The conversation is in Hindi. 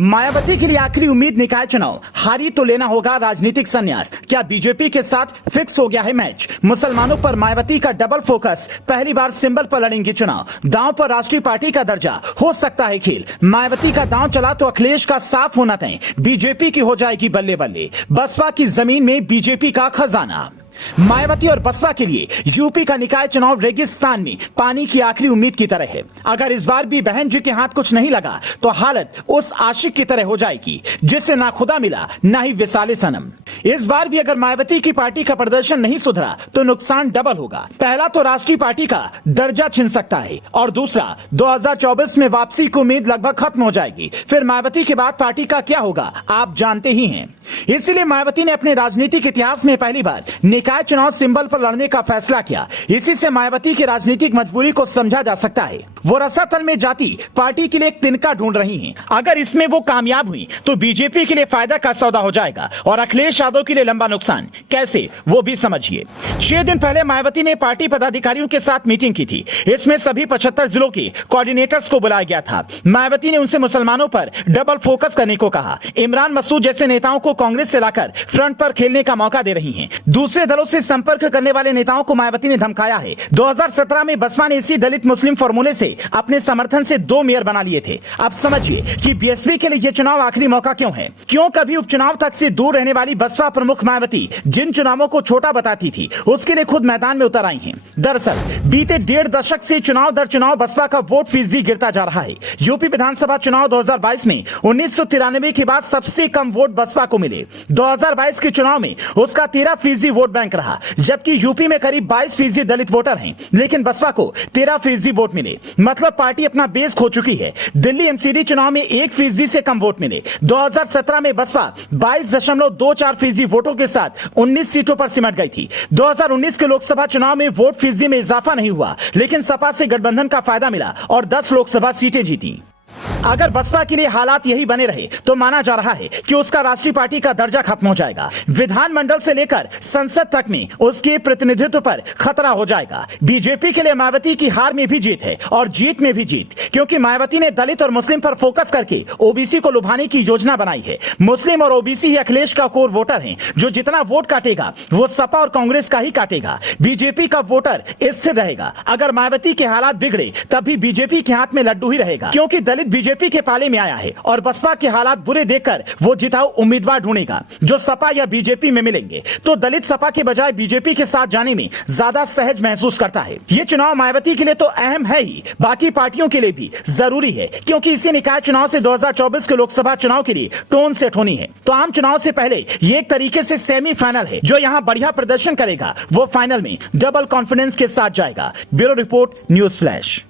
मायावती के लिए आखिरी उम्मीद निकाय चुनाव, हारी तो लेना होगा राजनीतिक संन्यास। क्या बीजेपी के साथ फिक्स हो गया है मैच? मुसलमानों पर मायावती का डबल फोकस, पहली बार सिंबल पर लड़ेंगी चुनाव। दांव पर राष्ट्रीय पार्टी का दर्जा, हो सकता है खेल। मायावती का दांव चला तो अखिलेश का साफ होना तय, बीजेपी की हो जाएगी बल्ले बल्ले। बसपा की जमीन में बीजेपी का खजाना। मायावती और बसपा के लिए यूपी का निकाय चुनाव रेगिस्तान में पानी की आखिरी उम्मीद की तरह है। अगर इस बार भी बहन जी के हाथ कुछ नहीं लगा तो हालत उस आशिक की तरह हो जाएगी जिससे ना खुदा मिला ना ही विसाले सनम। इस बार भी अगर मायावती की पार्टी का प्रदर्शन नहीं सुधरा तो नुकसान डबल होगा। पहला तो राष्ट्रीय पार्टी का दर्जा छिन सकता है और दूसरा 2024 में वापसी की उम्मीद लगभग खत्म हो जाएगी। फिर मायावती के बाद पार्टी का क्या होगा आप जानते ही हैं। इसलिए मायावती ने अपने राजनीतिक इतिहास में पहली बार निकाय चुनाव सिंबल पर लड़ने का फैसला किया। इसी से मायावती की राजनीतिक मजबूरी को समझा जा सकता है। वो रसातल में जाती पार्टी के लिए एक तिनका ढूंढ रही हैं। अगर इसमें वो कामयाब हुई तो बीजेपी के लिए फायदा का सौदा हो जाएगा और अखिलेश यादव के लिए लंबा नुकसान। कैसे, वो भी समझिए। 6 दिन पहले मायावती ने पार्टी पदाधिकारियों के साथ मीटिंग की थी। इसमें सभी 75 जिलों के कोऑर्डिनेटर्स को बुलाया गया था। मायावती ने उनसे मुसलमानों पर डबल फोकस करने को कहा। इमरान मसूद जैसे नेताओं को कांग्रेस से लाकर फ्रंट पर खेलने का मौका दे रही हैं। दूसरे दलों से संपर्क करने वाले नेताओं को मायावती ने धमकाया है। 2017 में बसपा ने इसी दलित मुस्लिम फॉर्मूले से अपने समर्थन से 2 मेयर बना लिए थे। अब समझिए कि बीएसपी के लिए यह चुनाव आखिरी मौका क्यों है। क्यों कभी उपचुनाव तक से दूर रहने वाली बसपा प्रमुख मायावती जिन चुनावों को छोटा बताती थी उसके लिए खुद मैदान में उतर आई हैं। दरअसल बीते 1.5 दशक से चुनाव दर चुनाव बसपा का वोट फीसदी गिरता जा रहा है। यूपी विधानसभा चुनाव 2022 में 1993 के बाद सबसे कम वोट बसपा को मिले। 2022 के चुनाव में उसका 13% वोट बैंक रहा, जबकि यूपी में करीब 22% दलित वोटर हैं, लेकिन बसपा को 13% वोट मिले। मतलब पार्टी अपना बेस खो चुकी है। दिल्ली एमसीडी चुनाव में 1% से कम वोट मिले। 2017 में बसपा 22.24% वोटों के साथ 19 सीटों पर सिमट गई थी। 2019 के लोकसभा चुनाव में वोट फीसदी में इजाफा नहीं हुआ, लेकिन सपा से गठबंधन का फायदा मिला और 10 लोकसभा सीटें जीती। अगर बसपा के लिए हालात यही बने रहे तो माना जा रहा है कि उसका राष्ट्रीय पार्टी का दर्जा खत्म हो जाएगा। विधानमंडल से लेकर संसद तक में उसके प्रतिनिधित्व पर खतरा हो जाएगा। बीजेपी के लिए मायावती की हार में भी जीत है और जीत में भी जीत, क्योंकि मायावती ने दलित और मुस्लिम पर फोकस करके ओबीसी को लुभाने की योजना बनाई है। मुस्लिम और ओबीसी ही अखिलेश का कोर वोटर है। जो जितना वोट काटेगा वो सपा और कांग्रेस का ही काटेगा। बीजेपी का वोटर स्थिर रहेगा। अगर मायावती के हालात बिगड़े तब भी बीजेपी के हाथ में लड्डू ही रहेगा, क्योंकि दलित बीजेपी के पाले में आया है और बसपा के हालात बुरे देखकर वो जिताऊ उम्मीदवार ढूंढेगा जो सपा या बीजेपी में मिलेंगे। तो दलित सपा के बजाय बीजेपी के साथ जाने में ज्यादा सहज महसूस करता है। ये चुनाव मायावती के लिए तो अहम है ही, बाकी पार्टियों के लिए भी जरूरी है, क्योंकि इसी निकाय चुनाव से 2024 के लोकसभा चुनाव के लिए टोन सेट होनी है। तो आम चुनाव से पहले ये एक तरीके से सेमीफाइनल है। जो यहां बढ़िया प्रदर्शन करेगा वो फाइनल में डबल कॉन्फिडेंस के साथ जाएगा। Bureau report, news flash.